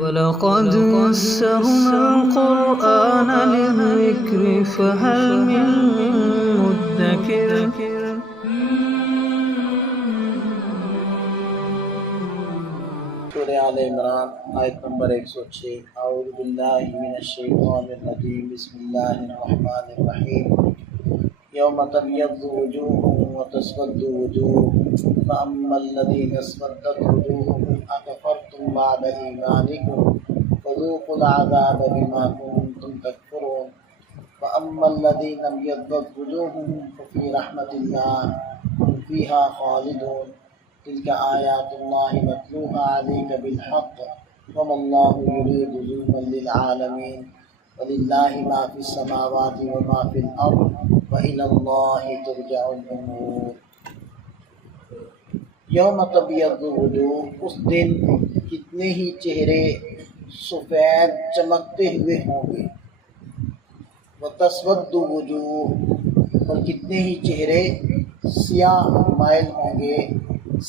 وَلَقَدْ يَسَّرْنَا الْقُرْآنَ لِلذِّكْرِ فَهَلْ مِن مُّدَّكِرٍ. سورہ آل عمران آیت نمبر 106۔ اعوذ باللہ من الشیطان الرجیم، بسم اللہ الرحمن الرحیم۔ یوم تبیض وجوہ وتسود وجوہ فاما الذین اسودت وجوہهم اکفرتم بعد ایمانکم فذوقوا العذاب بما کنتم تکفرون واما الذین ابیضت وجوہهم ففی رحمت اللہ هم فیہا خالدون تلک آیات اللہ نتلوها علیک بالحق وما اللہ یرید ظلما للعالمین وللہ ما فی السماوات وما فی الارض وإلی اللہ ترجع الامور۔ یوم تبیض وجوہ، اس دن کتنے ہی چہرے سفید چمکتے ہوئے ہوں گے، وتسود وجوہ، اور کتنے ہی چہرے سیاہ مائل ہوں گے،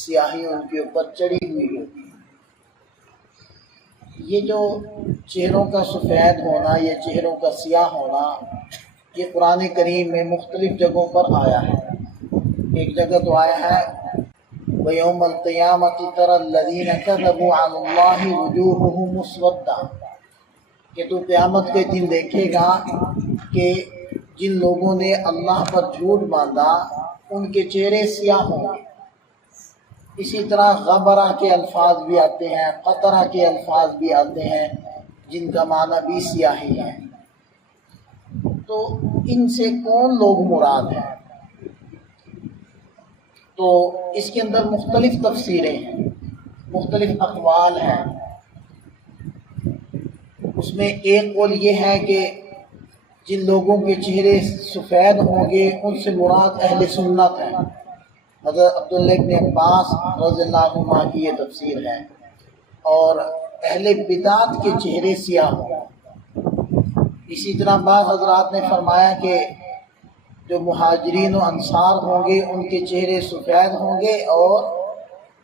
سیاہی ان کے اوپر چڑھی ہوئی ہوگی۔ یہ جو چہروں کا سفید ہونا، یہ چہروں کا سیاہ ہونا، یہ قرآن کریم میں مختلف جگہوں پر آیا ہے۔ ایک جگہ تو آیا ہے وَيَوْمَ الْقِيَامَةِ تَرَى الَّذِينَ كَذَبُوا عَلَى اللَّهِ وُجُوهُهُمْ مُسْوَدَّةٌ، کہ تو قیامت کے دن دیکھے گا کہ جن لوگوں نے اللہ پر جھوٹ باندھا ان کے چہرے سیاہ ہوں گے۔ اسی طرح غبرہ کے الفاظ بھی آتے ہیں، قطرہ کے الفاظ بھی آتے ہیں، جن کا معنی بھی سیاہی ہے۔ تو ان سے کون لوگ مراد ہیں؟ تو اس کے اندر مختلف تفسیریں ہیں، مختلف اقوال ہیں۔ اس میں ایک قول یہ ہے کہ جن لوگوں کے چہرے سفید ہوں گے ان سے مراد اہل سنت ہیں۔ حضرت عبداللہ ابن عباس رضی اللہ عنہ کی یہ تفسیر ہے۔ اور اہل بدعت کے چہرے سیاہ ہوں گے۔ اسی طرح بعض حضرات نے فرمایا کہ جو مہاجرین و انصار ہوں گے ان کے چہرے سفید ہوں گے، اور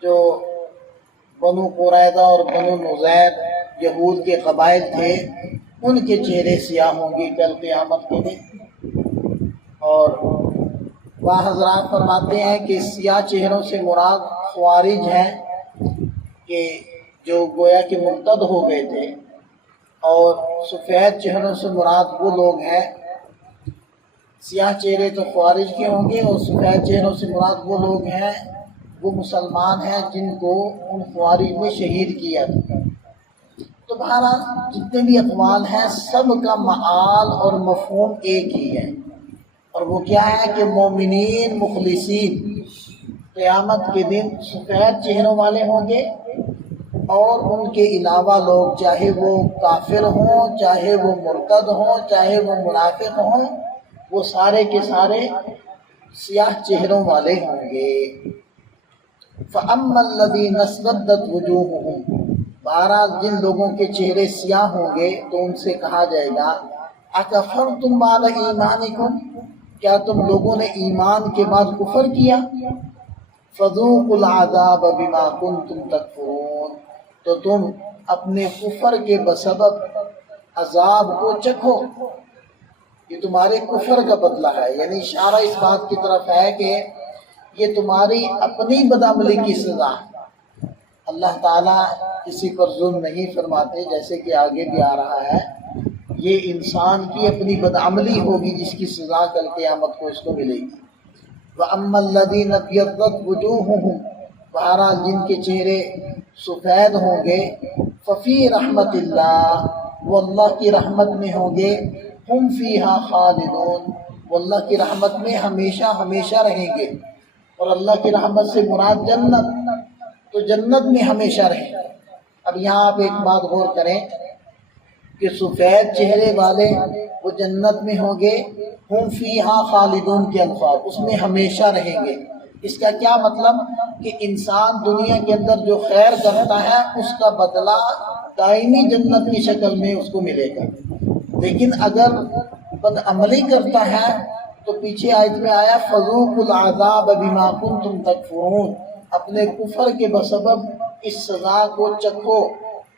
جو بنو قریظہ اور بنو نضیر یہود کے قبائل تھے ان کے چہرے سیاہ ہوں گے کل قیامت کے دن۔ اور بعض حضرات فرماتے ہیں کہ سیاہ چہروں سے مراد خوارج ہیں، کہ جو گویا کہ مرتد ہو گئے تھے، اور سفید چہروں سے مراد وہ لوگ ہیں، سیاہ چہرے تو خوارج کے ہوں گے، اور سفید چہروں سے مراد وہ لوگ ہیں، وہ مسلمان ہیں جن کو ان خوارج میں شہید کیا تھا۔ تو بہرحال جتنے بھی اقوال ہیں سب کا معال اور مفہوم ایک ہی ہے، اور وہ کیا ہے کہ مومنین مخلصین قیامت کے دن سفید چہروں والے ہوں گے، اور ان کے علاوہ لوگ چاہے وہ کافر ہوں، چاہے وہ مرتد ہوں، چاہے وہ منافق ہوں، وہ سارے کے سارے سیاہ چہروں والے ہوں گے۔ فَأَمَّا الَّذِينَ اسْوَدَّتْ وُجُوهُهُمْ، بہرحال جن لوگوں کے چہرے سیاہ ہوں گے تو ان سے کہا جائے گا اَكَفَرْتُمْ بَعْدَ إِيمَانِكُمْ، کیا تم لوگوں نے ایمان کے بعد کفر کیا؟ فَذُوقُوا الْعَذَابَ بِمَا كُنْتُمْ تَكْفُرُونَ، تو تم اپنے کفر کے بسبب عذاب کو چکھو۔ یہ تمہارے کفر کا بدلہ ہے، یعنی اشارہ اس بات کی طرف ہے کہ یہ تمہاری اپنی بدعملی کی سزا ہے۔ اللہ تعالیٰ کسی پر ظلم نہیں فرماتے، جیسے کہ آگے بھی آ رہا ہے، یہ انسان کی اپنی بدعملی ہوگی جس کی سزا کل قیامت کو اس کو ملے گی۔ وَأَمَّا الَّذِينَ ابْيَضَّتْ وُجُوهُهُمْ، بہرحال جن کے چہرے سفید ہوں گے، ففی رحمت اللہ، وہ اللہ کی رحمت میں ہوں گے، ہم فیہا خالدون، وہ اللہ کی رحمت میں ہمیشہ ہمیشہ رہیں گے۔ اور اللہ کی رحمت سے مراد جنت، تو جنت میں ہمیشہ رہیں گے۔ اب یہاں آپ ایک بات غور کریں کہ سفید چہرے والے وہ جنت میں ہوں گے، ہم فیہا خالدون کے الفاظ، اس میں ہمیشہ رہیں گے۔ اس کا کیا مطلب کہ انسان دنیا کے اندر جو خیر کرتا ہے اس کا بدلہ دائمی جنت کی شکل میں اس کو ملے گا، لیکن اگر بدعملی کرتا ہے تو پیچھے آیت میں آیا فَذُوقُوا الْعَذَابَ بِمَا كُنْتُمْ تَكْفُرُونَ، اپنے کفر کے بسبب اس سزا کو چکھو،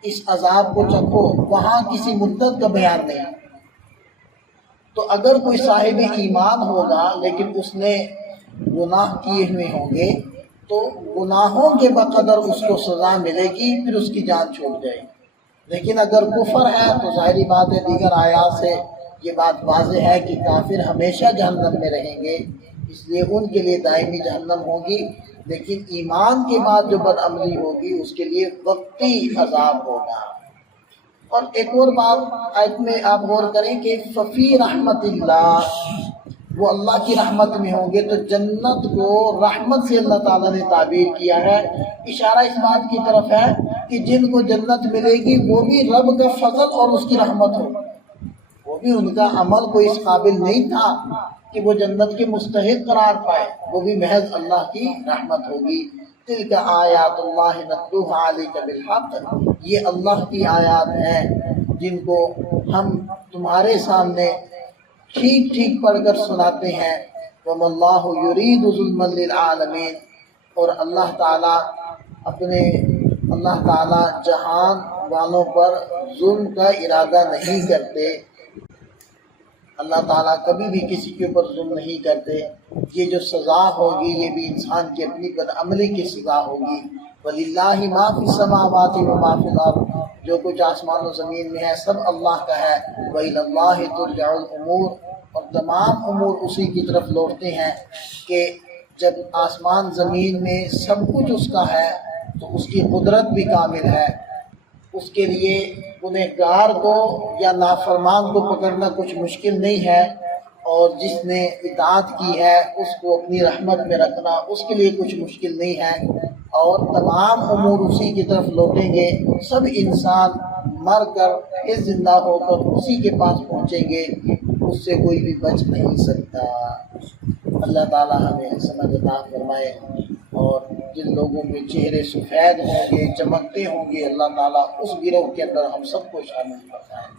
اس عذاب کو چکھو، وہاں کسی مدت کا بیان نہیں۔ تو اگر کوئی صاحب ایمان ہوگا لیکن اس نے گناہ کیے ہوئے ہوں گے تو گناہوں کے بقدر اس کو سزا ملے گی، پھر اس کی جان چھوٹ جائے گی۔ لیکن اگر کفر ہے تو ظاہری بات ہے، دیگر آیات سے یہ بات واضح ہے کہ کافر ہمیشہ جہنم میں رہیں گے، اس لیے ان کے لیے دائمی جہنم ہوگی۔ لیکن ایمان کے بعد جو بدعملی ہوگی اس کے لیے وقتی عذاب ہوگا۔ اور ایک اور بات آیت میں آپ غور کریں کہ ففی رحمت اللہ، وہ اللہ کی رحمت میں ہوں گے، تو جنت کو رحمت سے اللہ تعالیٰ نے تعبیر کیا ہے۔ اشارہ اس بات کی طرف ہے کہ جن کو جنت ملے گی وہ بھی رب کا فضل اور اس کی رحمت ہوگی، وہ بھی ان کا عمل کوئی اس قابل نہیں تھا کہ وہ جنت کے مستحق قرار پائے، وہ بھی محض اللہ کی رحمت ہوگی۔ تلک آیات اللہ نتلوہا علیک بالحق، یہ اللہ کی آیات ہیں جن کو ہم تمہارے سامنے ٹھیک ٹھیک پڑھ کر سناتے ہیں۔ وَمَا اللَّهُ يُرِيدُ ظُلْمًا لِلْعَالَمِينَ، اور اللہ تعالیٰ جہان والوں پر ظلم کا ارادہ نہیں کرتے۔ اللہ تعالیٰ کبھی بھی کسی کے اوپر ظلم نہیں کرتے۔ یہ جو سزا ہوگی یہ بھی انسان کی اپنی بدعملی کی سزا ہوگی۔ وَلِلَّهِ مَا فِي السَّمَاوَاتِ وَمَا فِي الْأَرْضِ، جو کچھ آسمان و زمین میں ہے سب اللہ کا ہے۔ وَإِلَى اللَّهِ تُرْجَعُ الْأُمُورُ، اور تمام امور اسی کی طرف لوٹتے ہیں کہ جب آسمان زمین میں سب کچھ اس کا ہے تو اس کی قدرت بھی کامل ہے، اس کے لیے گنہگار کو یا نافرمان کو پکڑنا کچھ مشکل نہیں ہے، اور جس نے اطاعت کی ہے اس کو اپنی رحمت میں رکھنا اس کے لیے کچھ مشکل نہیں ہے، اور تمام امور اسی کی طرف لوٹیں گے۔ سب انسان مر کر پھر زندہ ہو کر اسی کے پاس پہنچیں گے، اس سے کوئی بھی بچ نہیں سکتا۔ اللہ تعالیٰ ہمیں سمجھ عطا فرمائے، اور جن لوگوں کے چہرے سفید ہوں گے چمکتے ہوں گے اللہ تعالیٰ اس گروہ کے اندر ہم سب کو شامل فرمائے۔